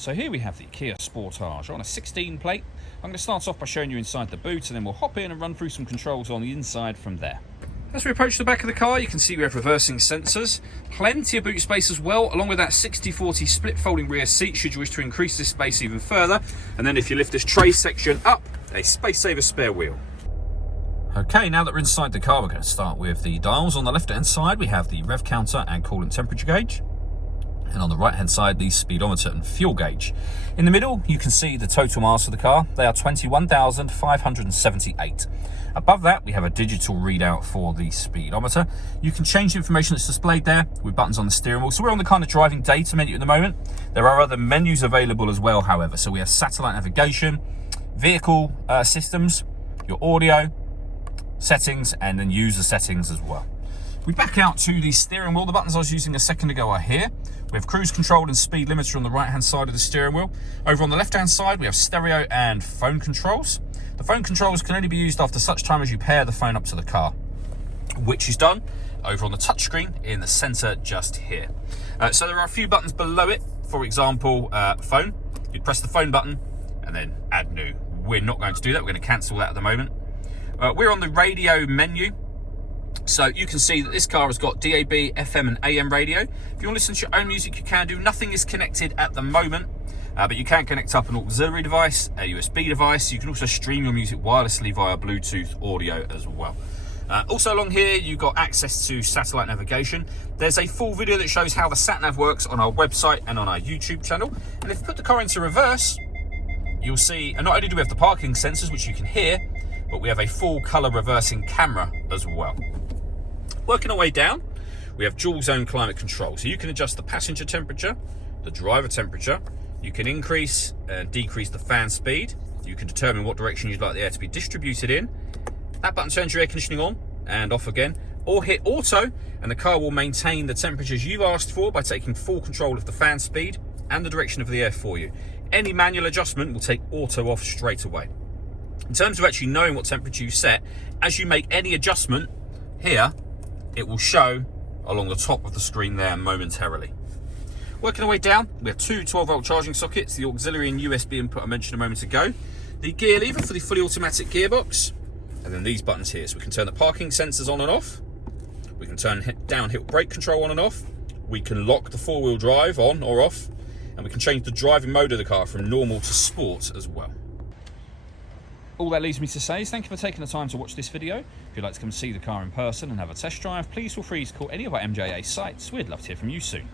So here we have the Kia Sportage on a 16 plate. I'm going to start off by showing you inside the boot, and then we'll hop in and run through some controls on the inside from there. As we approach the back of the car, you can see we have reversing sensors, plenty of boot space as well, along with that 60/40 split folding rear seat should you wish to increase this space even further. And then if you lift this tray section up, a space saver spare wheel. Okay, now that we're inside the car, we're going to start with the dials. On the left hand side we have the rev counter and coolant temperature gauge, and on the right hand side the speedometer and fuel gauge. In the middle you can see the total miles for the car. They are 21,578. Above that we have a digital readout for the speedometer. You can change the information that's displayed there with buttons on the steering wheel. So we're on the kind of driving data menu at the moment. There are other menus available as well, however. So we have satellite navigation, vehicle systems, your audio, settings, and then user settings as well. We back out to the steering wheel. The buttons I was using a second ago are here. We have cruise control and speed limiter on the right hand side of the steering wheel. Over on the left hand side we have stereo and phone controls. The phone controls can only be used after such time as you pair the phone up to the car, which is done over on the touchscreen in the center just here. So there are a few buttons below it. For example, phone. You'd press the phone button and then add new. We're not going to do that. We're going to cancel that at the moment. We're on the radio menu. So you can see that this car has got DAB, FM and AM radio. If you want to listen to your own music, you can do. Nothing is connected at the moment, but you can connect up an auxiliary device, a USB device. You can also stream your music wirelessly via Bluetooth audio as well. Also along here, you've got access to satellite navigation. There's a full video that shows how the sat-nav works on our website and on our YouTube channel. And if you put the car into reverse, you'll see, and not only do we have the parking sensors, which you can hear, but we have a full colour reversing camera as well. Working our way down, we have dual zone climate control. So you can adjust the passenger temperature, the driver temperature. You can increase and decrease the fan speed. You can determine what direction you'd like the air to be distributed in. That button turns your air conditioning on and off again. Or hit auto and the car will maintain the temperatures you've asked for by taking full control of the fan speed and the direction of the air for you. Any manual adjustment will take auto off straight away. In terms of actually knowing what temperature you set, as you make any adjustment here, it will show along the top of the screen there momentarily. Working our way down, we have two 12-volt charging sockets, the auxiliary and USB input I mentioned a moment ago, the gear lever for the fully automatic gearbox, and then these buttons here. So we can turn the parking sensors on and off, we can turn downhill brake control on and off, we can lock the four-wheel drive on or off, and we can change the driving mode of the car from normal to sport as well. All that leaves me to say is thank you for taking the time to watch this video. If you'd like to come see the car in person and have a test drive, please feel free to call any of our MJA sites. We'd love to hear from you soon.